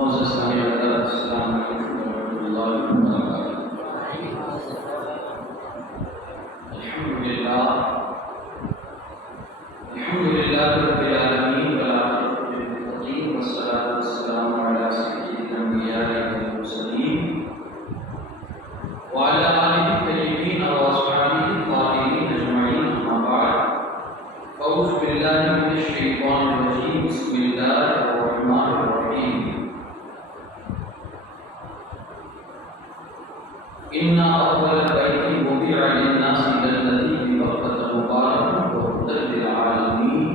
معزز سامعین حضرات، السلام علیکم ورحمۃ اللہ وبرکاتہ۔ الحمدللہ رب العالمین والعاقبۃ للمتقین والصلاۃ والسلام علی سید الانبیاء والمرسلین وعلی آلہ الطیبین واصحابہ الطاہرین اجمعین، اما بعد، اعوذ باللہ من الشیطان الرجیم، بسم اللہ الرحمن الرحیم۔ إِنَّ أَوَّلَ بَيْتٍ وُضِعَ لِلنَّاسِ لَلَّذِي بِبَكَّةَ مُبَارَكًا وَهُدًى لِّلْعَالَمِينَ،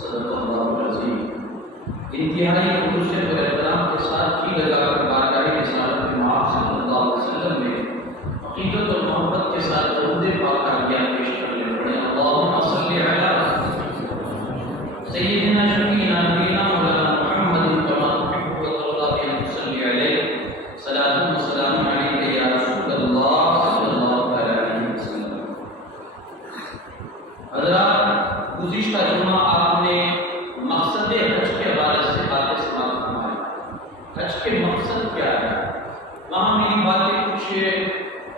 صدق اللہ العظیم۔ انتہائی خصوصیت اور احترام کے ساتھ جی لگا کر بارگاہ رسالت مآب صلی اللہ علیہ وسلم میں عقیدت اور محبت کے ساتھ درود پاک کا بیان پیش کرنے پڑے۔ اللہم صلی علی سیدنا شفیعنا نبینا مولانا محمد کما تحب وترضى بأن تصلی علیہ، صلاۃ و سلام علیک یا رسول اللہ صلی اللہ علیہ وسلم۔ حضرات، گزشتہ جمعہ آپ نے مقصد حج کے حوالے سے باتیں سماعت فرمائی۔ حج کے مقصد کیا ہے؟ وہاں میری باتیں کچھ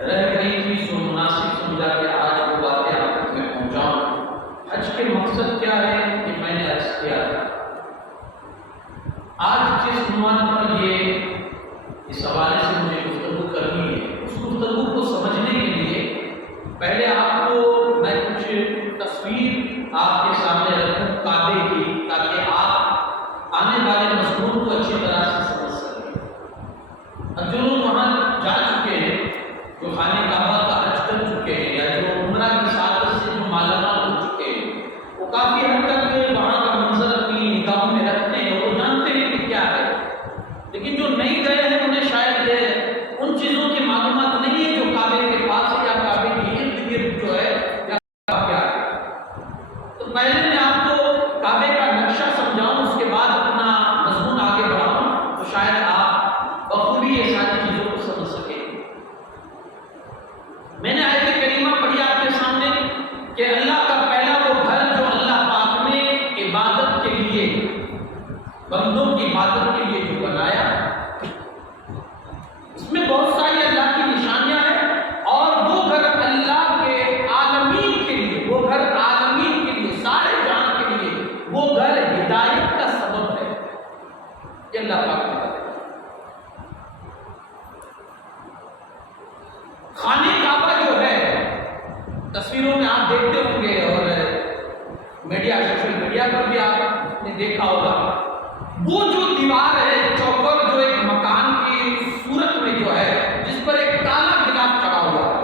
رہ گئی تھی، سو مناسب سمجھا کہ آج وہ باتیں آپ تک میں پہنچاؤں۔ حج کے مقصد کیا ہے کہ میں نے عرض کیا تھا۔ آج جس عنوان پر اس حوالے سے مجھے گفتگو کرنی ہے، اس گفتگو کو سمجھنے کے لیے پہلے آپ کو میں کچھ تصویر آپ کے سامنے رکھوں کعبے کی، تاکہ آپ آنے والے مضمون کو اچھی طرح سے سمجھ سکیں۔ اب جو لوگ وہاں جا چکے ہیں، جو خانہ کعبہ کا حج کر چکے ہیں، یا جو عمرہ کی سعادت سے جو مالا مال ہو چکے ہیں، وہ کافی حد تک وہاں کا منظر اپنی نگاہوں میں رکھتے ہیں اور وہ جانتے ہیں کہ کیا ہے۔ لیکن جو نہیں گئے ہیں انہیں شاید ان چیزوں کی معلومات نہیں ہے جو کعبے کے پاس ہے یا کعبے کے ارد گرد جو ہے یا کیا ہے۔ تو پہلے میں آپ کو کعبے کا نقشہ سمجھاؤں، اس کے بعد اپنا مضمون آگے بڑھاؤں، تو شاید آپ بخوبی یہ ساری چیزوں کو سمجھ سکیں۔ میں نے آیت کریمہ پڑھی آپ کے سامنے کہ اللہ کا پہلا وہ گھر جو اللہ پاک نے عبادت کے لیے، بندوں کی عبادت کے لیے جو بنایا، اس میں بہت ساری اللہ کی نشانیاں ہیں، اور وہ گھر اللہ کے عالمین کے لیے، وہ گھر عالمین کے لیے، سارے جہاں کے لیے وہ گھر ہدایت کا سبب ہے۔ یہ اللہ پاک نے بتایا۔ خانہ کعبہ جو ہے، تصویروں میں آپ دیکھتے ہوں گے اور میڈیا، سوشل میڈیا پر بھی آپ نے دیکھا ہوگا، وہ جو دیوار ہے چوکر، جو ایک مکان کی صورت میں جو ہے، جس پر ایک کالا گلاف چڑھا ہوا ہے،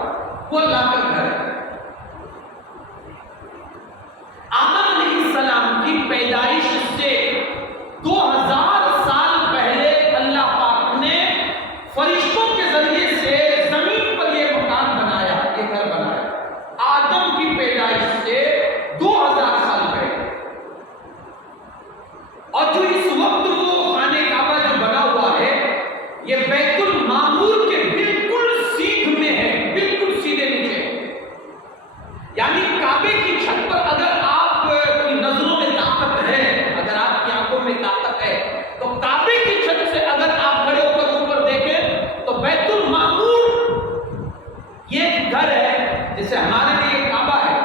وہ اللہ کا گھر ہے۔ آدم علیہ السلام کی پیدائش سے 2000 سال پہلے اللہ پاک نے فرشتوں کے ذریعے سے زمین پر یہ مکان بنایا، یہ گھر بنایا۔ آدم کی پیدائش سے 2000 سال پہلے، اور جو اس وقت وہ خانہ کعبہ جو بنا ہوا ہے، یہ بیت المعمور کے بالکل سیدھ میں ہے، بالکل سیدھے نیچے۔ یعنی کعبے کی چھت پر اگر آپ کی نظروں میں طاقت ہے، اگر آپ کی آنکھوں میں طاقت ہے، تو کعبے کی چھت سے اگر آپ کھڑے ہو کر اوپر دیکھیں تو بیت المعمور یہ ایک گھر ہے، جیسے ہمارے لیے کعبہ ہے،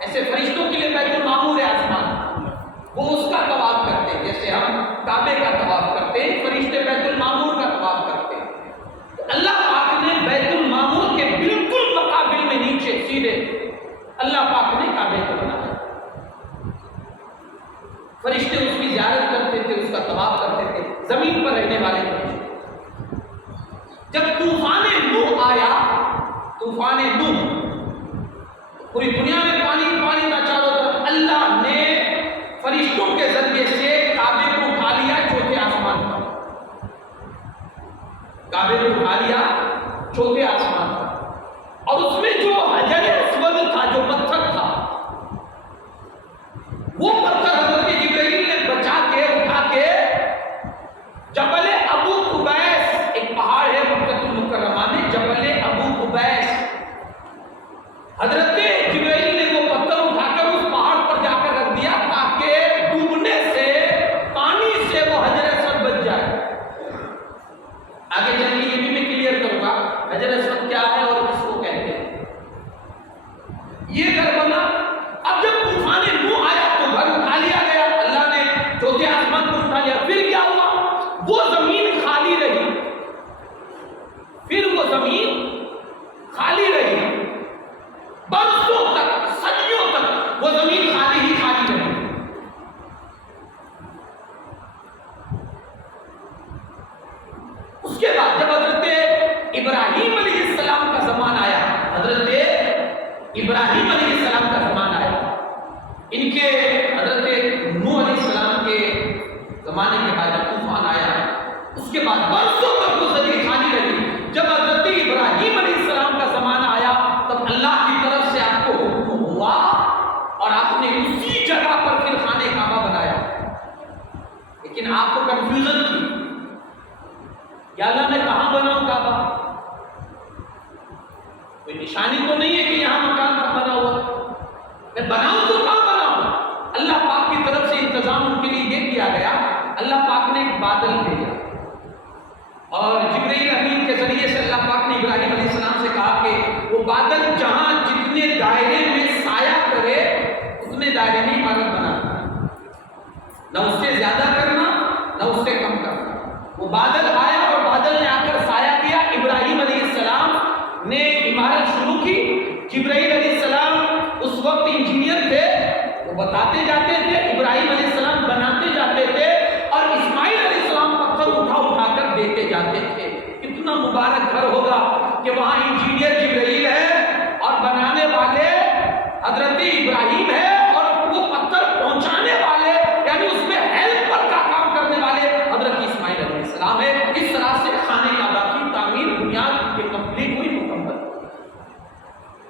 ایسے فرشتوں کے لیے بیت المعمور ہے آسمان، وہ اس کا طواف کرتے ہیں، جیسے ہم کعبے کا طواف کرتے ہیں، فرشتے بیت المعمور کا طواف کرتے ہیں۔ تو اللہ پاک نے بیت المعمور کے بالکل مقابل میں نیچے سیدھے اللہ پاک نے کعبے کو بنایا۔ فرشتے اس کی زیارت کرتے تھے، اس کا طواف کرتے تھے، زمین پر رہنے والے فرشتے۔ جب طوفان نوح آیا، طوفان نوح، پوری دنیا میں پانی پانی تھا چاروں طرف، اللہ نے فرشتوں کے ذریعے سے کعبے کو اٹھا لیا چوتھے آسمان پر، کعبے کو اٹھا لیا چوتھے آسمان پر، اور اس میں جو حجر اسود تھا، جو پتھر تھا، وہ پتھر حضرت جبرائیل نے بچا کے اٹھا کے جبل ابو قبیس، ایک پہاڑ ہے مکہ المکرمہ میں، جبل ابو قبیس، حضرت جبرائیل نے وہ پتھر اٹھا کر اس پہاڑ پر جا کر رکھ دیا، تاکہ ڈوبنے سے، پانی سے وہ حجر اسود بچ جائے۔ ان کے حضرت نوح علیہ السلام کے زمانے کے بعد جب طوفان آیا اس کے بعد برسوں تک وہ زمین خالی رہی. جب حضرت ابراہیم علیہ السلام کا زمانہ آیا تب اللہ کی طرف سے آپ کو حکم ہوا اور آپ نے اسی جگہ پر پھر خانہ کعبہ بنایا. لیکن آپ کو کنفیوژن تھی یا اللہ نے کہاں بناؤں کعبہ؟ کوئی نشانی تو نہیں ہے کہ یہاں مکان پر بنا ہوا. میں بناؤں تو کہاں بناؤں؟ اللہ پاک کی طرف سے انتظام ان کے لیے یہ کیا گیا. اللہ پاک نے ایک بادل بھیجا اور جبرائیل امین کے ذریعے سے اللہ پاک نے ابراہیم علیہ السلام سے کہا کہ وہ بادل جہاں جتنے دائرے میں سایہ کرے اتنے دائرے میں عمارت بنانا، نہ اس سے زیادہ کرنا نہ اس سے کم کرنا. وہ بادل آیا اور بادل نے آ کر سایہ کیا. ابراہیم علیہ السلام نے عمارت شروع کی. جبرائیل علیہ السلام اس وقت انجینئر تھے، وہ بتاتے جاتے تھے، ابراہیم علیہ السلام بناتے جاتے تھے اور اسماعیل علیہ السلام پتھر اٹھا اٹھا کر دیتے جاتے تھے. کتنا مبارک گھر ہوگا کہ وہاں انجینئر جبرائیل ہے اور بنانے والے حضرت ابراہیم ہے اور وہ پتھر پہنچانے والے یعنی اس میں ہیلپر کا کام کرنے والے حضرت اسماعیل علیہ السلام ہے. اس طرح سے خانہ کعبہ کی تعمیر بنیاد یہ کمپلیٹ ہوئی، مکمل.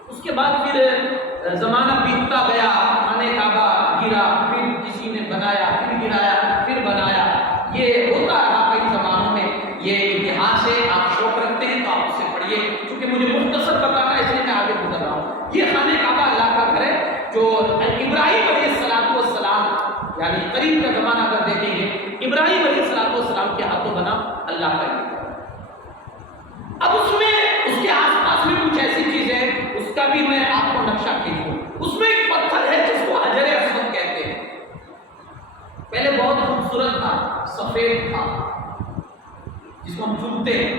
اس کے بعد پھر زمانہ بیتتا گیا، خانہ کعبہ گرا، پھر کسی نے بنایا، پھر گرایا، پھر بنایا. یہ ہوتا رہا کئی زمانوں میں. یہ اتہاس ہے، آپ شوق رکھتے ہیں تو آپ اسے پڑھیے. چونکہ مجھے مختصر بتانا ہے اس لیے میں آگے گزر رہا ہوں. یہ خانہ کعبہ اللہ کا گھر ہے جو ابراہیم علیہ السلام یعنی قریب کا زمانہ اگر دیکھیں گے ابراہیم علیہ السلام کے ہاتھوں بنا اللہ کا گھر. اب اس میں اس کے آس پاس میں کچھ ایسی چیزیں ہیں، اس کا بھی میں آپ کو نقشہ کھینچوں. اس میں ایک پتھر ہے جس کو حجر اسود کہتے ہیں. پہلے بہت خوبصورت تھا، سفید تھا، جس کو ہم چومتے ہیں،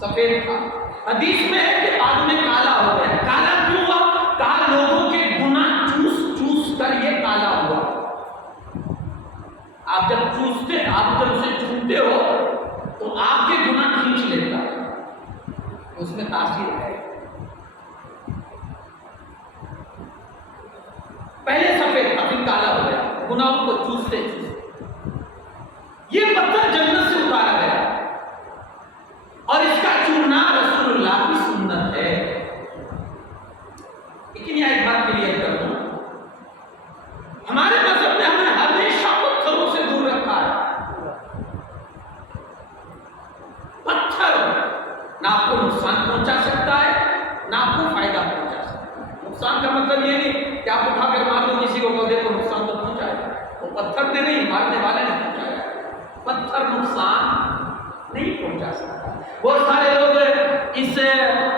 سفید تھا. حدیث میں ہے کہ بعد میں کالا ہو گیا. کالا کیوں ہوا؟ کہا لوگوں کے گناہ چوس چوس کر یہ کالا ہوا. آپ جب چوستے، آپ جب اسے چومتے ہو تو آپ کے گناہ کھینچ لیتا ہے، اس میں تاثیر ہے. پہلے سفید تھا پھر کالا ہو گیا، گناہوں کو چوستے چوستے. یہ پتھر جنت سے اتارا گیا اور اس کا چومنا رسول اللہ کی سنت ہے. لیکن یہ ایک بات کلیئر کر دوں، ہمارے مذہب نے ہمیں ہمیشہ پتھروں سے دور رکھا ہے. پتھر نہ آپ کو نقصان پہنچا سکتا ہے نہ آپ کو فائدہ پہنچا سکتا ہے. نقصان کا مطلب یہ نہیں کہ آپ اٹھا کر مار دو کسی کو، پودے کو نقصان تو پہنچائے گا، وہ پتھر نے نہیں، مارنے والے نے پہنچایا. پتھر نقصان نہیں پہنچا سکتا. بہت سارے لوگ اس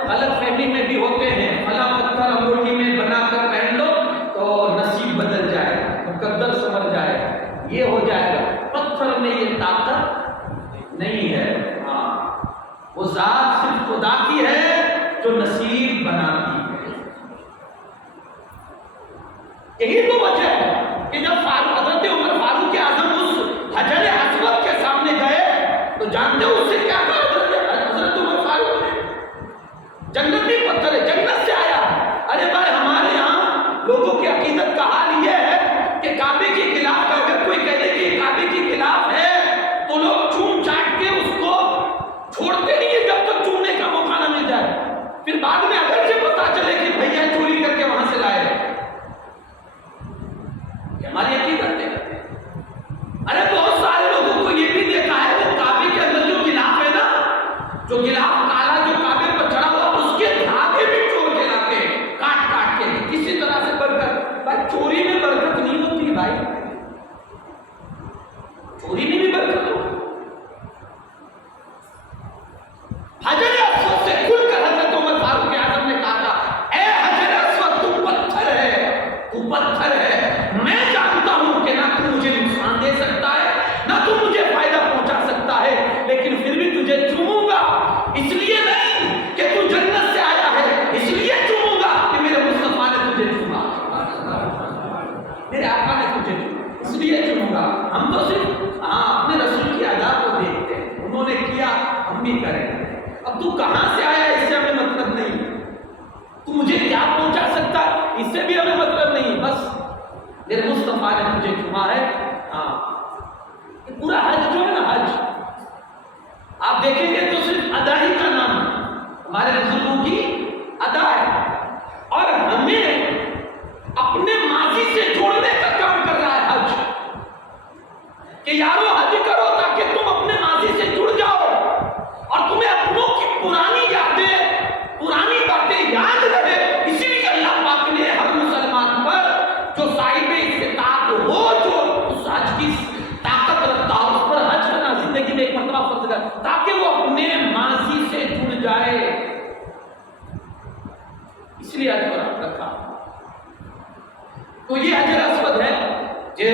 غلط فہمی میں بھی ہوتے ہیں، فلاں پتھر انگوٹھی میں بنا کر پہن لو تو نصیب بدل جائے گا، مقدر سمجھ جائے گا، یہ ہو جائے گا. پتھر میں یہ طاقت نہیں ہے. وہ ذات صرف خدا کی ہے جو نصیب بناتی ہے. یہی تو وجہ ہے کہ جب حضرت عمر فاروق اعظم اس حجر اسود کے سامنے گئے تو جانتے ہو اس سے کیا کہا حضرت عمر فاروق نے؟ جنتی پتھر ہے، جنت سے آیا. ارے بھائی ہمارے یہاں لوگوں کی عقیدت کا حال یہ ہے کہ کعبے کے خلاف اگر کوئی کہے کہ یہ کعبے کے خلاف ہے تو لوگ چوم چاٹ کے اس کو چھوڑتے نہیں ہے جب تک چومنے کا موقع نہ مل جائے. پھر بعد میں اگر سے پتا چلے کہ بھیا چوری کر کے وہاں سے لائے. ہماری عقیدت ہے. ارے بہت سارے لوگوں کو یہ بھی دیکھا ہے وہ کعبے کے اندر جو غلاف ہے نا، جو غلاف کالا جو کعبے پر چڑھا ہوا اس کے دھاگے بھی چور کے لاتے ہیں، کاٹ کاٹ کے. کسی طرح سے برکت، بھائی چوری میں برکت نہیں ہوتی. بھائی چوری میں بھی برکت ہو. حجر اسود سے کھل کر حضرت عمر فاروق اعظم نے کہا تھا، اے حجر اسود تو پتھر ہے، تو پتھر ہے. میں جانتا ہوں کہ نہ تو مجھے نقصان دے سکتا ہے نہ تو مجھے فائدہ پہنچا سکتا ہے، لیکن پھر بھی تجھے چوموں گا. اس لیے نہیں کہ تو جنت سے آیا ہے، اس لیے چوموں گا کہ میرے مصطفیٰ نے تجھے چوما، میرے آقا نے تجھے چوما، اس لیے چوموں گا. ہم تو صرف اپنے رسول کی ادا کو دیکھتے ہیں، انہوں نے کیا ہم بھی کریں. اب تو کہاں سے آیا اس سے ہمیں مطلب نہیں، تو مجھے کیا پہنچا سکتا ہے اس سے بھی ہمیں مطلب نہیں. بس میرے مصطفیٰ نے مجھے چنا ہے. ہاں یہ پورا حج جو ہے نا، حج آپ دیکھیں گے تو صرف ادا ہی کا نام ہے، ہمارے بزرگوں کی ادا ہے، اور ہمیں اپنے ماضی سے جوڑنے کا کام کر رہا ہے حج، کہ یارو حج کرو تاکہ تم اپنے ماضی سے جڑ جاؤ اور تمہیں اپنوں کی پرانی یادیں، پرانی باتیں یاد رہے. اسی لیے اللہ پاک نے ہر مسلمان پر جو صاحب استطاعت ہو، جو اس حج کی طاقت رکھتا ہو، اس پر حج کرنا زندگی میں ایک مرتبہ فرض کر، تاکہ وہ اپنے ماضی سے جڑ جائے. اس لیے حج پر رکھا. تو یہ حجر اسود ہے جو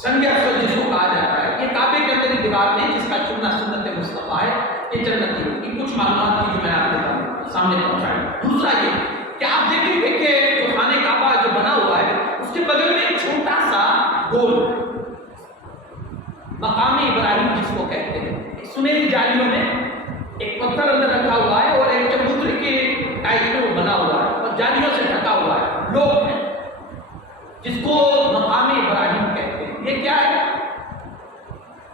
سنگ اسود جس کو کہا جاتا ہے. یہ کعبے کے اندر دیوار نہیں جس کا چننا سنت مصطفیٰ ہے. یہ جنتی ہوگی. کچھ معلومات کی جو میں آپ کے سامنے پہنچایا. دوسرا یہ کہ آپ دیکھیں گے کہ جو خانہ کعبہ جو بنا ہوا ہے اس کے بغل میں ایک چھوٹا سا گول مقام ابراہیم جس کو کہتے ہیں، سنہری جالیوں میں ایک پتھر اندر رکھا ہوا ہے اور ایک چبوتر کے ٹائپ میں وہ بنا ہوا ہے اور جالیوں سے ڈھکا ہوا ہے. لوگ ہیں جس کو مقام ابراہیم کہتے ہیں. یہ کیا ہے؟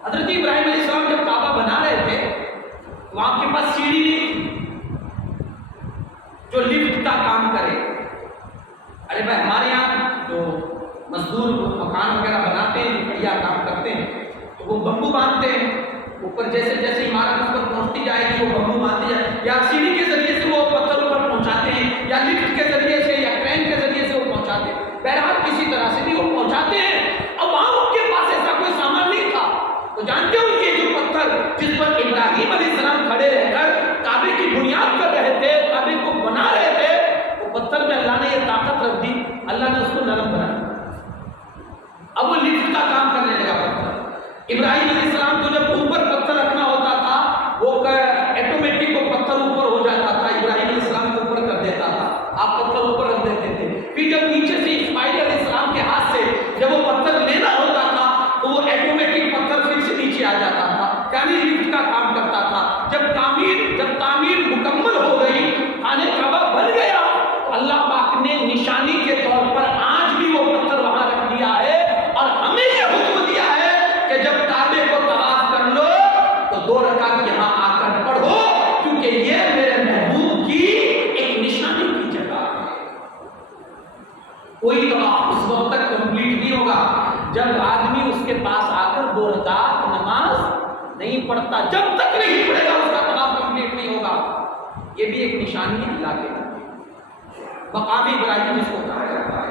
حضرت ابراہیم علیہ السلام جب کعبہ بنا رہے تھے تو آپ کے پاس سیڑھی نہیں تھی جو لفٹ کا کام کرے. ارے بھائی ہمارے یہاں جو مزدور مکان وغیرہ بناتے ہیں، بڑھیا کام کرتے ہیں، تو وہ بمبو باندھتے ہیں اوپر. جیسے جیسے عمارت اس پر پہنچتی جائے گی وہ بمبو باندھتے جائے، یا سیڑھی کے ذریعے سے وہ پتھر اوپر پہنچاتے ہیں، یا لفٹ کے ذریعے سے یا کرین کے ذریعے سے وہ پہنچاتے ہیں. بہرحال کسی طرح سے بھی وہ پہنچاتے ہیں. اب وہاں ان کے پاس ایسا کوئی سامان نہیں تھا، تو جانتے ہو یہ جو پتھر جس پر ابراہیم علیہ السلام کھڑے رہ کر کعبے کی بنیاد کر رہے تھے، کعبے کو بنا رہے تھے، وہ پتھر میں اللہ نے یہ طاقت رکھ دی، اللہ نے اس کو نرم بنا دیا. اب وہ لفٹ کا کام کرنے لگا پتھر. ابراہیم علیہ السلام کو جب اوپر پتھر رکھنا ہوتا تھا وہ ایٹومیٹک وہ پتھر اوپر ہو جاتا تھا، ابراہیم علیہ السلام کو اوپر کر دیتا تھا، آپ پتھر اوپر رکھ دیتے تھے. پھر جب نیچے سے اسماعیل علیہ السلام کے ہاتھ سے جب وہ پتھر لینا ہوتا تھا تو وہ ایٹومیٹک پتھر پھر سے نیچے آ جاتا تھا، یعنی لفٹ کا کام کرتا تھا. جب تعمیر مکمل ہو گئی، خانہ کعبہ بن گیا، اللہ پاک نے نشانی کے طور پر آج بھی وہ پتھر وہاں رکھ دیا ہے اور ہمیں یہ حکم دیا ہے کہ جب کعبے کو طواف کر لو تو 2 رکعت یہاں آ کر پڑھو، کیونکہ یہ میرے محبوب کی ایک نشانی کی جگہ ہے. کوئی طواف اس وقت تک کمپلیٹ نہیں ہوگا جب آدمی اس کے پاس آ کر 2 رکعت نماز نہیں پڑھتا. جب تک نہیں پڑھے گا اس کا طواف کمپلیٹ نہیں ہوگا. یہ بھی ایک نشانی ہے اللہ کے مقام ابراہیم جس کو کہا جاتا ہے.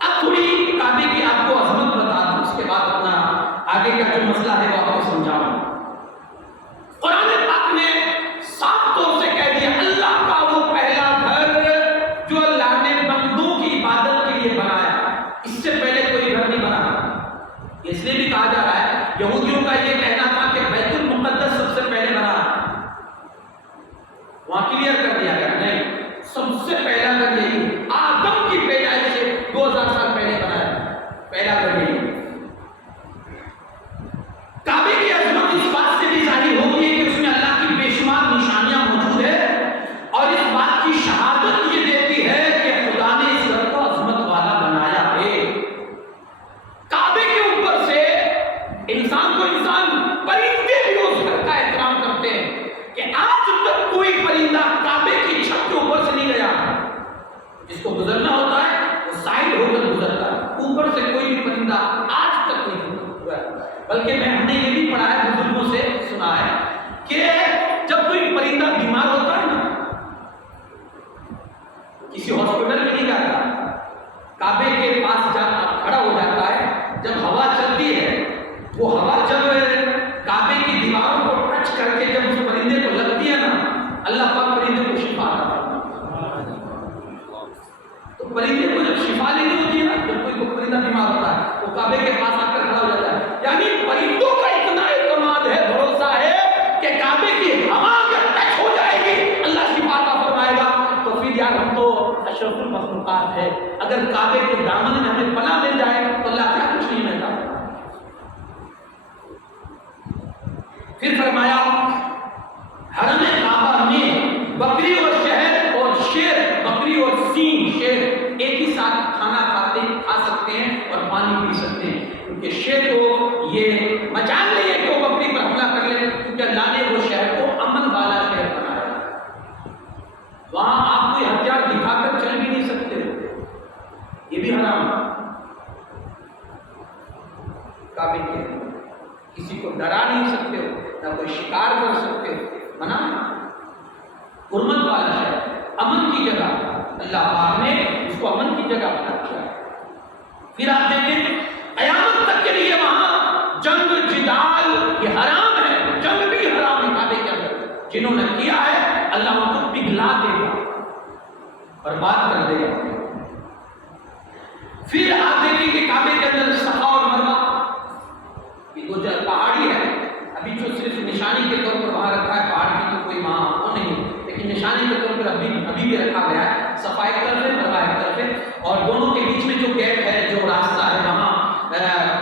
اب تھوڑی کعبے کی آپ کو عظمت بتا دوں، اس کے بعد اپنا آگے کا جو مسئلہ ہے وہ آپ کو سمجھاؤں. قرآن پاک نے صاف طور سے کہہ دیا اللہ کا وہ پہلا گھر جو اللہ نے بندوں کی عبادت کے لیے بنایا، اس سے پہلے کوئی گھر نہیں بنا. اس لیے بھی کہا جا رہا ہے یہودیوں کا یہ کہنا تھا کہ بیت المقدس سب سے پہلے بنا، وہاں کلیئر کر دیا گیا نہیں، سب سے پہلا گھر یہی آدم کی پیدائش سے 2000 سال پہلے بنایا پہلا گھر یہی. کعبے کی عظمت اس بات سے بھی ظاہر ہوتی ہے کہ اس میں اللہ کی بے شمار نشانیاں موجود ہیں، اور اس بات کی شہادت یہ دیتی ہے کہ خدا نے اس گھر کو عظمت والا بنایا ہے. کعبے کے اوپر سے انسان کو پرندے بھی اس گھر کا احترام کرتے ہیں کہ آج تک کوئی پرندہ کعبے کی چھت کے اوپر سے نہیں گیا. جس کو گزرنا ہوتا ہے وہ سائڈ ہو کر گزرتا ہے، اوپر سے کوئی بھی پرندہ آج تک نہیں گزرا. بلکہ ہم نے یہ بھی پڑھا ہے، بزرگوں سے سنا ہے کہ جب کوئی پرندہ بیمار ہوتا ہے نا، کسی ہاسپٹل میں نہیں جاتا، کعبے کے پاس جا کھڑا ہو جاتا ہے. جب ہوا چلتی ہے وہ ہوا جب کعبے کی دیواروں کو ٹچ کر کے جب اس پرندے کو لگتی ہے نا، اللہ پاک پرندے کو شفا عطا کرتا ہے. تو پرندے کو جب شفا لینی ہوتی ہے نا، جب کوئی پرندہ بیمار ہوتا ہے وہ کعبے کے پاس آ کر کھڑا ہو جاتا ہے. یعنی پرندوں کا اتنا اعتماد ہے، بھروسہ ہے کہ کعبے کی ہوا اگر ٹچ ہو جائے گی اللہ شفا عطا فرمائے گا. تو پھر یار ہم تو اشرف المخلوقات ہے، اگر کعبے کے دامن میں ہمیں پناہ مل جائے تو اللہ کیا کچھ نہیں ملتا. پھر فرمایا حرم کعبہ میں بکری اور شہد اور شیر، بکری اور سینگ شیر کیونکہ شیر کو یہ مجال نہیں ہے کہ وہ بکری پر حملہ کر لے، کیونکہ اللہ نے وہ شہر کو امن والا شہر بنایا، وہاں آپ کوئی ہتھیار دکھا کر چل بھی نہیں سکتے ہو، یہ بھی حرام ہے۔ کعبے کے کسی کو ڈرا نہیں سکتے ہو، نہ کوئی شکار کر سکتے ہو، منع ہے۔ حرمت والا شہر، امن کی جگہ، اللہ پاک نے اس کو امن کی جگہ بنا دیا ہے۔ پھر آپ دیکھیں قیامت تک کے لیے وہاں جنگ جدال یہ حرام ہے، جنگ بھی حرام ہے کعبے کے اندر۔ جنہوں نے کیا ہے اللہ ان کو پگھلا دے گا، برباد کر دے گا۔ پھر آپ دیکھیں کہ کعبے کے اندر صفا اور مروہ، یہ دو پہاڑی ہے، ابھی جو صرف نشانی کے طور پر وہاں رکھا ہے، پہاڑ کی تو کوئی وہاں وہ نہیں، لیکن نشانی کے طور پر ابھی بھی رکھا گیا ہے۔ صفا ایک طرف ہے، مروہ ایک طرف ہے، اور دونوں کے بیچ میں جو گیپ ہے، جو راستہ ہے، وہاں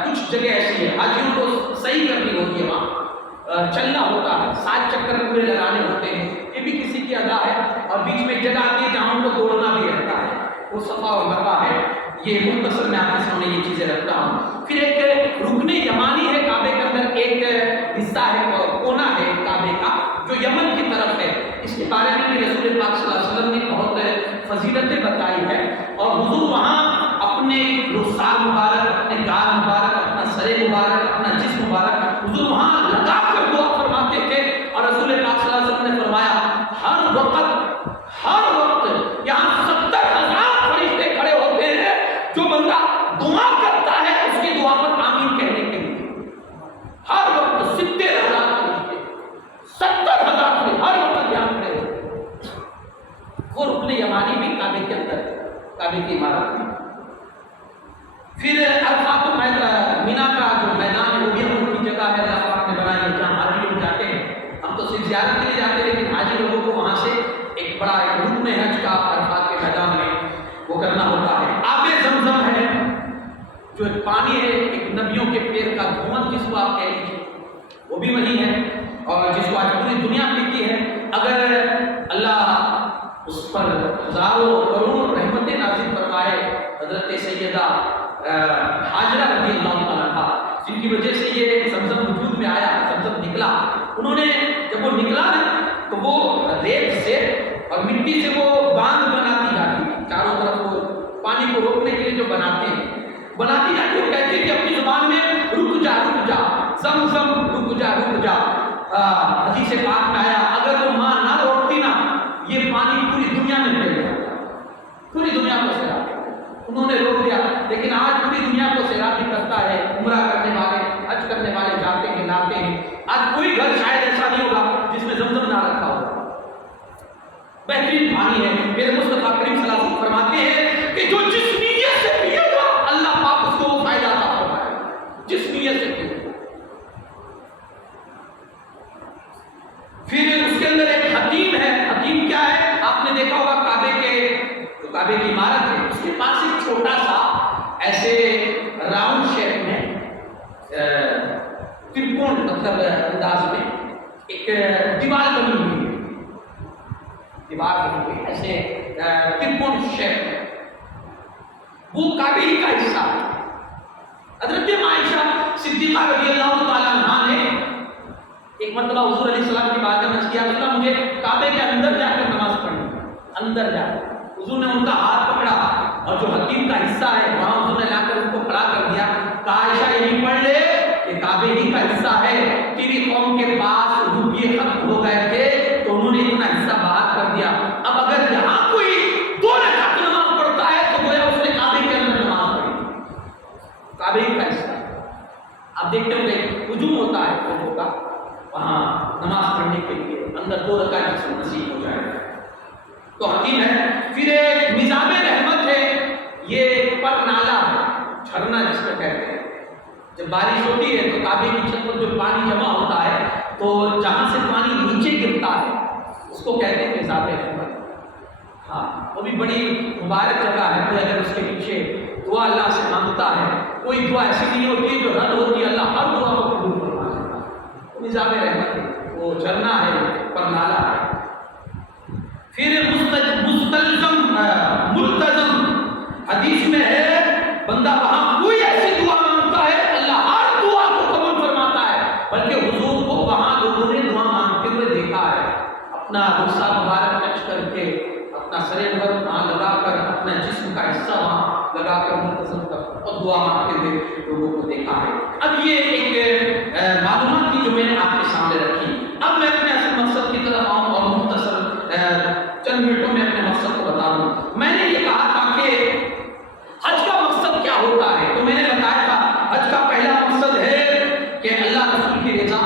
کچھ جگہ ایسی ہے حاجیوں کو صحیح کرنی ہوتی ہے، وہاں چلنا ہوتا ہے، 7 چکر پورے لگانے ہوتے ہیں، یہ بھی کسی کی ادا ہے، اور بیچ میں ایک جگہ آتی ہے جہاں ان کو دوڑنا بھی رہتا ہے، وہ صفا اور مروہ ہے۔ یہ مختصر میں آپ کے سامنے یہ چیزیں رکھتا ہوں۔ پھر ایک رکن یمانی ہے کعبے کے اندر، ایک حصہ ہے، کونا ہے کعبے کا جو یمن کی طرف ہے، اس کے بارے میں بھی رسول پاک صلی اللہ علیہ وسلم نے بہت فضیلتیں بتائی ہے، اور حضور وہاں اپنے رخسار مبارک، اپنے گال مبارک، اپنا سر مبارک، اپنا جسم مبارک حضور وہاں لگا کر دعا فرماتے تھے، اور رسول پاک صلی اللہ علیہ وسلم نے فرمایا ہر وقت یہاں 70,000 فرشتے کھڑے ہوتے ہیں، جو بندہ دعا کرتا ہے اس کی دعا پر آمین کہنے کے لیے، ہر وقت 70,000 فرشتے، 70,000 فرشتے ہر وقت یہاں کھڑے ہوتے ہیں۔ وہ رکن یمانی بھی کعبے کے اندر ہے، کعبے کی عمارت میں۔ پھر عرفات مینا کا جو میدان ہے وہ بھی ہم کی جگہ ہے، اللہ پاک نے بنائی ہے، جہاں حاجی لوگ جاتے ہیں، ہم تو صرف زیارت کے لیے جاتے ہیں، لیکن حاجی لوگوں کو وہاں سے ایک بڑا رکن حج کا عرفات کے میدان میں وہ کرنا ہوتا ہے۔ آب زمزم ہے جو ایک پانی ہے، ایک نبیوں کے پیر کا دھواں جس کو آپ کہہ لیجیے، وہ بھی وہی ہے، اور جس کو آج پوری دنیا پیتی ہے۔ اگر اللہ اس پر ہزاروں کروڑوں رحمتیں نازل فرمائے، حضرت سیدہ حاجرہ رضی اللہ تعالیٰ عنہا، جن کی وجہ سے یہ زمزم وجود میں آیا، زمزم نکلا، انہوں نے جب وہ نکلا نا تو وہ ریت سے اور مٹی سے وہ باندھ بناتی جاتی تھی، چاروں طرف وہ پانی کو روکنے کے لیے جو بناتے ہیں، بناتی جاتی، وہ کہتے ہیں کہ اپنی زبان میں رک جا زمزم، رک جا۔ حدیث پاک میں آیا اگر وہ ماں نہ روکتی نا یہ پانی پوری دنیا میں پھیل جاتا، پوری دنیا کو سیراب، انہوں نے روک دیا، لیکن آج پوری دنیا کو سیراب بھی کرتا ہے، عمرہ کرنے والے، حج کرنے والے جاتے ہیں، لاتے ہیں۔ آج کوئی گھر شاید ایسا نہیں ہوگا جس میں زمزم نہ رکھا ہوگا، بہترین پانی ہے۔ میرے مصطفیٰ کریم صلی اللہ علیہ وسلم فرماتے ہیں کہ جو جس نیت سے پیے گا اللہ پاک اس کو وہ فائدہ عطا فرمائے گا، جس نیت سے پیے گا۔ پھر اس کے اندر ایک حتیم ہے، حتیم کیا ہے؟ آپ نے دیکھا ہوگا کعبے کی عمارت ہے، اس کے پاس ایک چھوٹا سا ایسے راؤنڈ شیپ میں ترکون مطلب انداز میں ایک دیوار بنی ہوئی ہے، دیوار بنی ہوئی ایسے ترکون شیپ میں، وہ کعبے ہی کا حصہ ہے۔ حضرت عائشہ صدیقہ رضی اللہ تعالیٰ عنہا نے ایک مرتبہ حضور علیہ السلام کی بارگاہ میں کیا، اس کا مجھے کعبے کے اندر جا کر نماز پڑھنی، اندر جا کر حضور نے ان کا ہاتھ پکڑا، اور جو حتیم کا حصہ ہے وہاں حضور نے لا کر ان کو کھڑا کر دیا، کہا عائشہ یہی پڑھ لے، یہ کعبے ہی کا حصہ ہے، تیری قوم کے پاس روپیے ختم ہو گئے تھے تو انہوں نے اتنا حصہ باہر کر دیا، اب اگر یہاں کوئی 2 رکعت نماز پڑھتا ہے تو گویا اس نے کعبے کے اندر نماز پڑھی، کعبے ہی کا حصہ ہے۔ آپ دیکھتے ہوں گے ہجوم ہوتا ہے لوگوں کا وہاں نماز پڑھنے کے لیے، اندر 2 رکعت جس کو نصیب ہو جائے تو حتیم ہے۔ پھر ایک نظام رحمت ہے، یہ پر نالا ہے، جھرنا جس کو کہتے ہیں، جب بارش ہوتی ہے تو کعبے کی چھت پر جو پانی جمع ہوتا ہے تو جہاں سے پانی نیچے گرتا ہے اس کو کہتے ہیں نظام رحمت۔ ہاں وہ بھی بڑی مبارک جگہ ہے، کوئی اگر اس کے پیچھے دعا اللہ سے مانگتا ہے، کوئی دعا ایسی نہیں ہوتی جو رد ہوتی ہے، اللہ ہر دعا کو قبول فرما لیتا ہے، وہ نظام رحمت ہے، وہ جھرنا ہے، پر نالا ہے۔ پھر ملتزم حدیث میں ہے، بندہ وہاں کوئی ایسی دعا مانگتا ہے اللہ اپنا غصہ مبارک ٹچ کر کے اپنا سر انور وہاں لگا کر اپنا جسم کا حصہ وہاں لگا کر منتظم کر اور دعا مانگتے ہوئے لوگوں کو دیکھا ہے۔ اب یہ ایک معلومات کی جو میں نے آپ کے سامنے رکھی، اب میں اپنے اصل مقصد کی طرف آؤں اور مختصر چند منٹوں میں اپنے مقصد کو بتا دوں۔ میں نے یہ کہا تھا کہ حج کا مقصد کیا ہوتا ہے، تو میں نے بتایا تھا حج کا پہلا مقصد ہے کہ اللہ رسول کی رضا،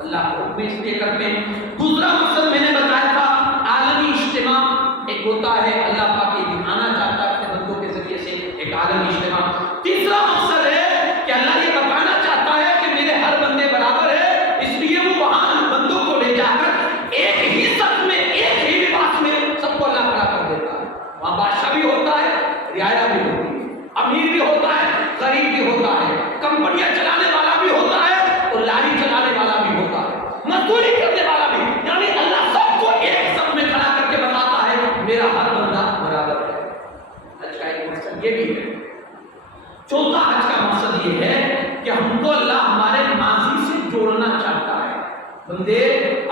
اللہ کو حکم اس لیے کرتے ہیں۔ دوسرا مقصد میں نے بتایا تھا عالمی اجتماع، ایک ہوتا ہے اللہ پاک یہ دکھانا چاہتا ہے اپنے بندوں کے ذریعے سے ایک عالمی اجتماع۔ تیسرا مقصد ہے کہ اللہ یہ بتانا چاہتا ہے کہ میرے ہر بندے برابر ہے، اس لیے وہ وہاں بندوں کو لے جا کر ایک ہی صف میں ایک ہی لباس میں سب کو اللہ کھڑا کر دیتا ہے۔ وہاں بادشاہ بھی ہوتا ہے، رعایا بھی ہوتی ہے، امیر بھی ہوتا ہے، غریب بھی ہوتا ہے، کمپنیاں چلانے والا بھی ہوتا ہے اور لاری چلانے والا بھی ہوتا ہے، مزدوری کرنے والا بھی، یعنی اللہ سب کو ایک صف میں کھڑا کر کے بتاتا ہے میرا ہر بندہ برابر ہے۔ حج کا ایک مقصد یہ بھی ہے۔ چوتھا حج کا مقصد یہ ہے کہ ہم کو اللہ ہمارے ماضی سے جوڑنا چاہتا ہے۔ بندے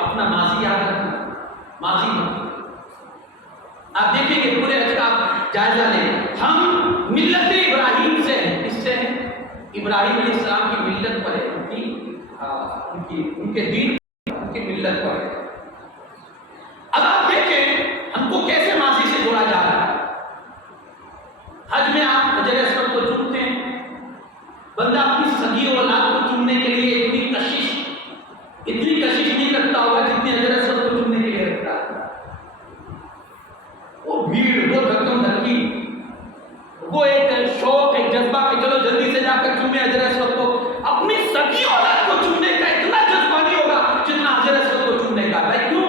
اپنا ماضی یاد رکھنا، ماضی مت۔ آپ دیکھیں گے پورے حج کا جائزہ لیں، ہم ملت ابراہیم سے ہیں، کس سے ہیں؟ ابراہیم علیہ السلام کی ملت پر ہے، ان کے دین، ان کی ملت پر ہے۔ اب آپ دیکھیں ہم کو کیسے ماضی سے جوڑا جا رہا ہے۔ حج میں آپ حجر اسود کو چومتے ہیں، بندہ اپنی سگی اولاد کو چومنے کے لیے اتنی کشش نہیں کرتا ہوگا جتنی حجر اسود کو چومنے کے لیے رکھتا ہے۔ وہ بھیڑ، وہ دھکم دھکی، وہ ایک شوق، ایک جذبہ کہ چلو جلدی سے جا کر چومے حجر اسود کو، اپنی سگی اولاد کو چومنے کا اتنا جذبہ نہیں ہوگا جتنا حجر اسود کو چومنے کا۔ بھائی کیوں؟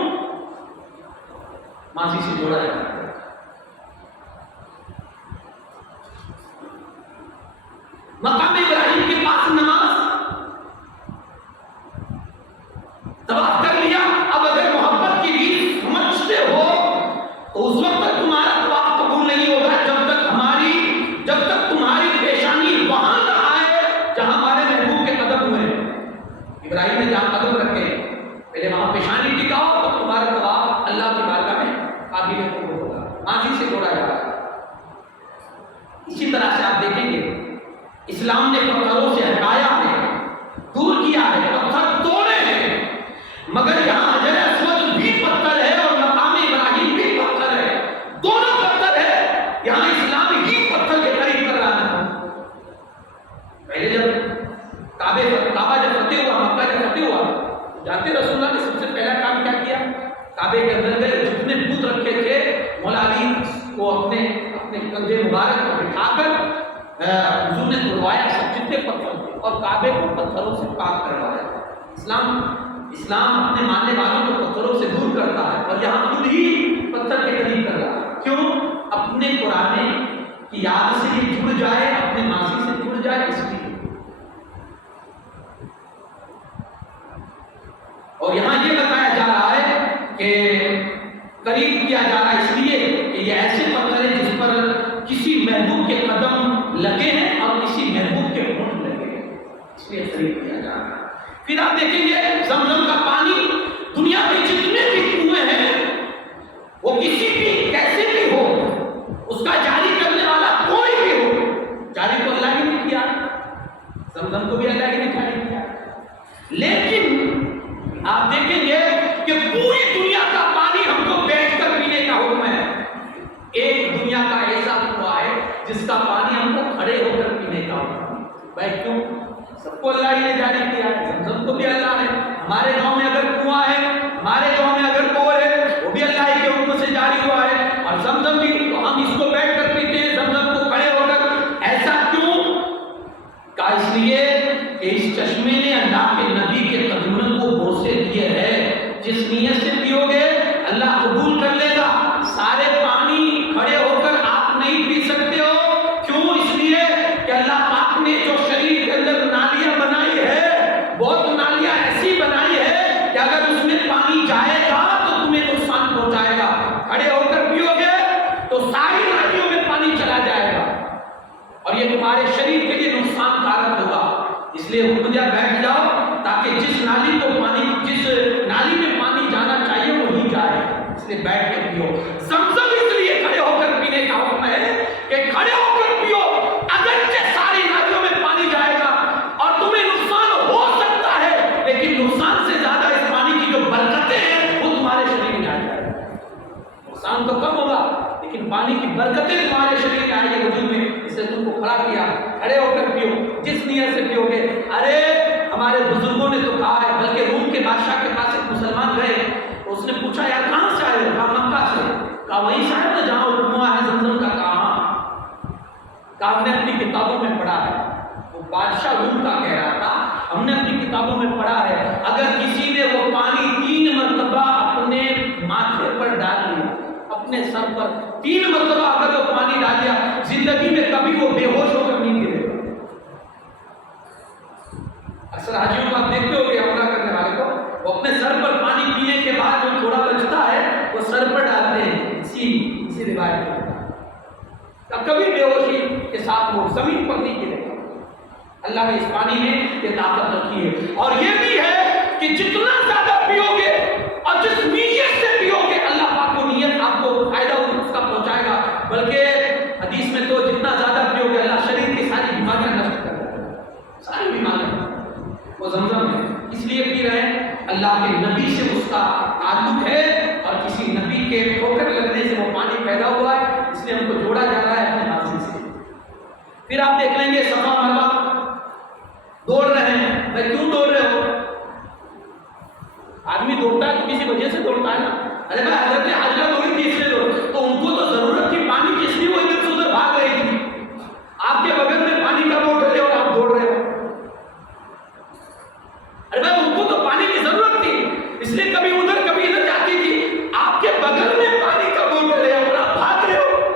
ماضی سے جوڑا جاتا ہے۔ مقام ابراہیم کے پاس نماز طواف کر لیا، اب اگر محبت کی ریت سمجھتے ہو تو اس وقت تک تمہارا طواف قبول نہیں ہوگا جب تک تمہاری پیشانی وہاں نہ آئے جہاں ہمارے محبوب کے قدم ہوئے ہیں۔ ابراہیم نے جہاں قدم رکھے پہلے وہاں پیشانی ٹکاؤ تو تمہارا طواف اللہ کی بارگاہ میں قابل قبول ہوگا۔ ماضی سے جوڑا جا رہا ہے۔ اسی طرح سے آپ دیکھیں گے اسلام نے پتھروں سے ہٹایا ہے، دور کیا ہے، پتھر توڑے ہیں، مگر یہاں حجر اسود بھی پتھر ہے اور مقام ابراہیم بھی پتھر ہے، دونوں پتھر ہے۔ یہاں اسلام ہی پتھر کے قریب کر رہا ہے۔ پہلے جب کعبہ جب فتح ہوا، مکہ جب فتح ہوا، جانتے رسول اللہ نے سب سے پہلا کام کیا کیا؟ کعبے کے اندر گئے، جتنے بت رکھے تھے مولا علی کو اپنے کندھے مبارک پر بٹھا کر حضور نے توڑوایا سب جتنے پتھر تھے اور کعبے کو پتھروں سے پاک کروایا۔ اسلام اپنے ماننے والوں کو پتھروں سے دور کرتا ہے اور یہاں خود ہی پتھر کے قریب کر رہا ہے۔ کیوں؟ اپنے پرانے کی یاد سے یہ جڑ جائے، اپنے ماضی سے جڑ جائے، اس لیے۔ اور یہاں یہ بتایا جا رہا ہے کہ قریب کیا جا رہا ہے اس لیے کہ یہ ایسے پتھر ہیں جس پر کسی محبوب کے قدم لگے ہیں اور کسی محبوب کے ہونٹ لگے ہیں، اس لیے قریب کیا جا رہا ہے۔ پھر آپ دیکھیں گے زمزم کا پانی، دنیا میں جتنے بھی کنویں ہیں وہ کسی بھی کیسے بھی ہو، اس کا جاری کرنے والا کوئی بھی ہو، جاری تو اللہ ہی نے کیا، زمزم کو بھی اللہ ہی نے جاری کیا، لیکن آپ دیکھیں گے کہ پوری دنیا کا پانی ہم کو بیٹھ کر پینے کا حکم ہے۔ ایک دنیا کا ایسا کنواں ہے جس کا پانی ہم کو کھڑے ہو کر پینے کا حکم ہے۔ بھائی کیوں؟ سب کو اللہ ہی نے جاری کیا ہے، زمزم کو بھی اللہ نے۔ ہمارے گاؤں میں اگر کنواں ہے، ہمارے گاؤں میں اگر بور ہے، وہ بھی اللہ ہی کے حکم سے جاری ہوا ہے، اور زمزم بھی تو ہم اس کو بیٹھ کر پیتے ہیں، زمزم کو کھڑے ہو کر۔ ایسا کیوں؟ کہا اس لیے کہ اس چشمے نے اللہ کے نبی کے قدموں کو بوسے دیے ہیں، جس نیت سے پیو گے اللہ قبول کر لے گا۔ سارے پانی کھڑے ہو کر آپ نہیں پی سکتے ہو، کیوں؟ اس لیے کہ اللہ پاک نے جو شریر کے اندر نالیاں بنائی ہے، بہت نالیاں ایسی بنائی ہے کہ اگر اس میں پانی جائے گا تو تمہیں نقصان پہنچائے گا۔ کھڑے ہو کر پیو گے تو ساری نالیوں میں پانی چلا جائے گا اور یہ تمہارے شریر کے لیے نقصان کارک ہوگا۔ اس لیے حکم دیا بیٹھ جاؤ تاکہ جس نالی میں پانی جانا چاہیے وہی جائے۔ سے تم کو کھڑا کیا، کھڑے ہو کر پیو، جس نیت سے پیو گے۔ ارے ہمارے بزرگوں نے تو کہا ہے، بلکہ روم کے بادشاہ کے پاس ایک مسلمان گئے، اس نے پوچھا یار کہاں سے آئے ہو؟ کہا مکہ سے۔ کہا وہیں سے آئے ہو جہاں کنواں ہے زمزم کا؟ کہا ہم نے اپنی کتابوں میں پڑھا ہے۔ وہ بادشاہ روم کا کہہ رہا تھا ہم نے اپنی کتابوں میں پڑھا ہے اگر کسی نے وہ پانی 3 مرتبہ اپنے ماتھے پر ڈال لیا، اپنے سر پر 3 مرتبہ اگر وہ پانی ڈال لیا، زندگی میں کبھی وہ بے ہوش ہو کر نہیں گرے گا۔ اکثر حاجیوں کو آپ دیکھتے ہو کہ عمرہ کرنے والے کو وہ اپنے سر پر پانی پینے کے بعد جو تھوڑا بچتا ہے وہ سر پر ڈالتے ہیں، اسی روایت میں کبھی بے ہوشی کے ساتھ وہ زمین پر نہیں گرے گا۔ اللہ نے اس پانی میں یہ طاقت رکھی ہے، اور یہ بھی ہے کہ جتنا زیادہ پیو گے اور جس نیت سے پیو گے، اللہ پاک کو نیت آپ کو فائدہ اس کا پہنچائے گا۔ بلکہ حدیث میں تو جتنا زیادہ پیو گے اللہ شریر کی ساری بیماریاں نشٹ کر دے گا، ساری بیماریاں۔ وہ زمزم ہے اس لیے پی رہے ہیں، اللہ کے نبی سے اس کا تعلق ہے، اور کسی نبی کے ٹھوکر لگنے سے وہ پانی پیدا ہوا ہے، اس لیے ہم کو جوڑا جا رہا ہے اپنے ماضی سے۔ پھر آپ دیکھ لیں گے صفا مروہ دوڑ رہے ہیں، بھائی کیوں دوڑ رہے ہو؟ آدمی دوڑتا ہے تو کسی وجہ سے دوڑتا ہے نا۔ ارے بھائی حضرت حاجرہ دوڑی تھی اس لیے دوڑ، تو ان کو تو ضرورت تھی پانی کی، اس لیے وہ ادھر سے ادھر بھاگ رہی تھی۔ آپ کے بغل میں پانی کا بوتل ہے اور آپ دوڑ رہے ہو۔ ارے بھائی ان کو تو پانی کی ضرورت تھی، اس لیے کبھی ادھر کبھی ادھر جاتی تھی۔ آپ کے بغل میں پانی کا بوتل ہے اور آپ بھاگ رہے ہو۔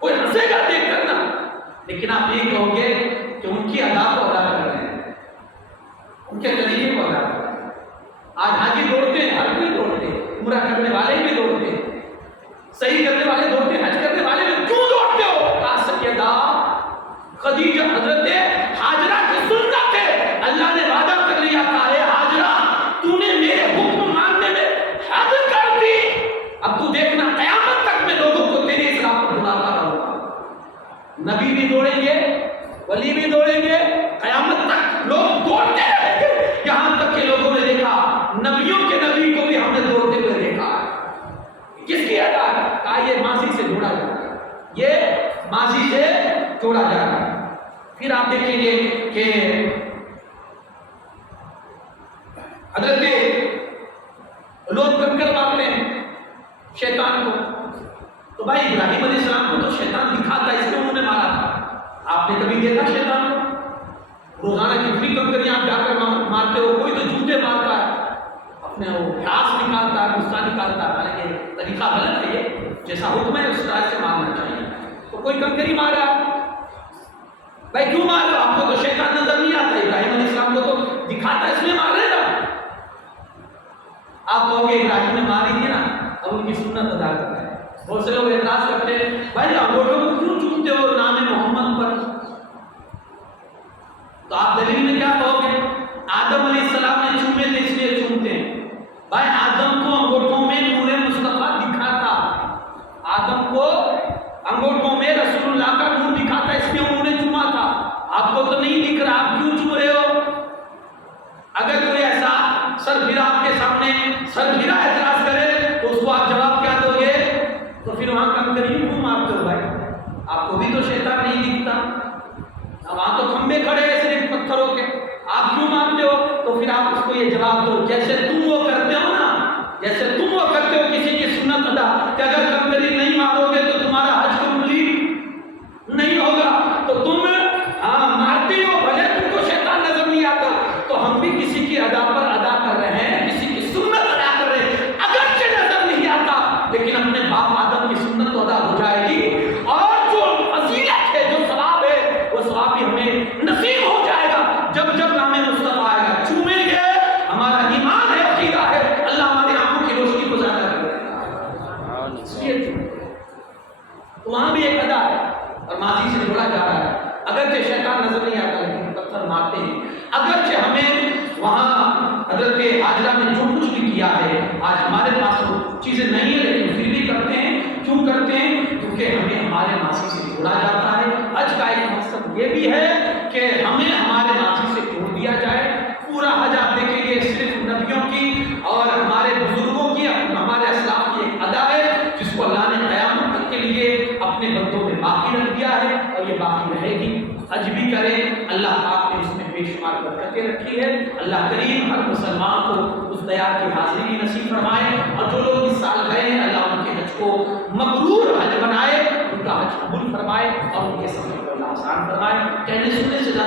کوئی ہنسے گا دیکھ کر نا، لیکن آپ یہ کہو گے کہ ان کی ادا کو ادا کر رہے ہیں، ان کے طریقے کو ادا کر رہے ہیں۔ آج حاجی دوڑتے ہیں، ہر کوئی دوڑتے ہیں، عمرہ کرنے والے بھی دوڑتے ہیں، صحیح کرنے والے دوڑتے ہیں، حج کرنے والے بھی۔ کیوں دوڑتے ہو؟ کہا سیدہ خدیجہ حضرت حاجرہ کی سنت ہے، اللہ نے وعدہ کر لیا تھا اے حاجرہ تو نے میرے حکم ماننے میں حد کر دی، اب تو دیکھنا قیامت تک میں لوگوں کو تیری اس راہ پر بلاتا رہوں گا۔ نبی بھی دوڑیں گے، ولی بھی دوڑیں گے، قیامت تک لوگ دوڑتے رہیں گے، یہاں تک کہ لوگوں نے دیکھا نبیوں کے نبی کو بھی ہم نے دوڑتے ہوئے دیکھا ہے۔ کس کی ادا ہے؟ کہا یہ ماضی سے جوڑا جا رہا ہے، یہ ماضی سے جوڑا جا رہا ہے۔ پھر آپ دیکھیں گے کہ حضرت لوگ کنکر مارتے ہیں شیطان کو، تو بھائی ابراہیم علیہ السلام کو تو شیطان دکھا تھا، اس لیے انہوں نے مارا تھا۔ آپ نے کبھی دیکھا شیطان کو؟ روزانہ کتنی کنکریاں آپ جا کر مارتے ہو، کوئی تو جوتے مارتا ہے، اپنے وہ پیاس نکالتا ہے، غصہ نکالتا ہے، حالانکہ طریقہ غلط ہے، یہ جیسا حکم ہے اس طرح سے مارنا چاہیے۔ تو کوئی کنکری مارا، بھائی کیوں مار رہے ہو؟ آپ کو تو شیطان نظر نہیں آتا، ابراہیم علیہ السلام کو تو دکھاتا ہے اس لیے مار رہے نا۔ آپ کہو گے ابراہیم نے ماری تھی نا، اب ان کی سنت ادا کر رہے ہیں۔ بہت سے لوگ اعتراض کرتے ہیں بھائی انگوٹھوں کو کیوں چومتے ہو نام محمد پر؟ تو آپ دلیل میں کیا کہو گے؟ آدم علیہ السلام نے چومے تھے اس لیے چومتے ہیں۔ بھائی آدم کو انگوٹھوں میں نور مصطفیٰ دکھا تھا، آدم کو انگوٹھوں میں رسول اللہ کا نور دکھا تھا، اس لیے انہوں نے چوما تھا۔ آپ کو تو نہیں دکھ رہا، آپ کیوں چوم رہے ہو؟ اگر کوئی ایسا سرفرا آپ کے سامنے سرفرا اعتراض کرے تو اس کو آپ جواب کیا دو گے؟ تو پھر وہاں کنکری کیوں مارتے ہو بھائی؟ آپ کو بھی تو شیطان نہیں دکھتا، وہاں تو کھمبے کھڑے ہیں صرف پتھروں کے، آپ کیوں مانتے ہو؟ تو پھر آپ اس کو یہ جواب دو جیسے تم وہ کرتے ہو نا، جیسے تم وہ کرتے ہو کسی کی سنت ادا، کہ اگر کنکری نہیں مارو گے تو تمہارا حج کمپلیٹ نہیں ہوگا، تو تم مارتی ہو، بھلے تم کو شیطان نظر نہیں آتا، تو ہم بھی کسی کی ادا پر ادا کر رہے ہیں، کسی کی سنت ادا کر رہے ہیں، اگرچہ نظر نہیں آتا لیکن اپنے باپ آدم کی سنت تو ادا ہو جائے گی، اور جو فضیلت ہے، جو ثواب ہے، وہ ثواب بھی ہمیں نصیب ہو جائے گا جب جب نام مصطفیٰ آئے گا۔ چومیں گے، ہمارا ایمان ہے، عقیدہ ہے، اللہ ہماری آنکھوں کی روشنی کو زیادہ کرے گا، اس لیے وہاں بھی ایک ادا ہے اور ماضی سے جوڑا جا رہا ہے۔ اگرچہ شیطان نظر نہیں آتا لیکن پتھر مارتے ہیں، اگرچہ ہمیں وہاں حضرت حاجرہ نے جو کچھ بھی کیا ہے آج ہمارے پاس وہ چیزیں نہیں ہیں لیکن پھر بھی کرتے ہیں۔ کیوں کرتے ہیں؟ کیونکہ ہمیں ہمارے ماضی سے جوڑا جاتا ہے۔ حج کا ایک مقصد یہ بھی ہے کہ ہمیں ہمارے ماضی سے جوڑ دیا جائے۔ پورا حج آپ دیکھیں گے صرف نبیوں کی اور ہمارے بزرگوں کی، ہمارے اسلاف کی ایک ادا ہے جس کو اللہ نے قیامت تک کے لیے اپنے بندوں میں باقی اور یہ باقی رہے گی. حج بھی کریں, اللہ پاک نے اس میں بے شمار برکتیں رکھی ہے. اللہ کریم ہر مسلمان کو اس دیار کی حاضری بھی نصیب فرمائے, اور جو لوگ اس سال گئے ہیں اللہ ان کے حج کو مبرور حج بنائے, ان کا حج قبول فرمائے اور ان کے سفر کو اللہ آسان فرمائے. کہنے سننے سے زیادہ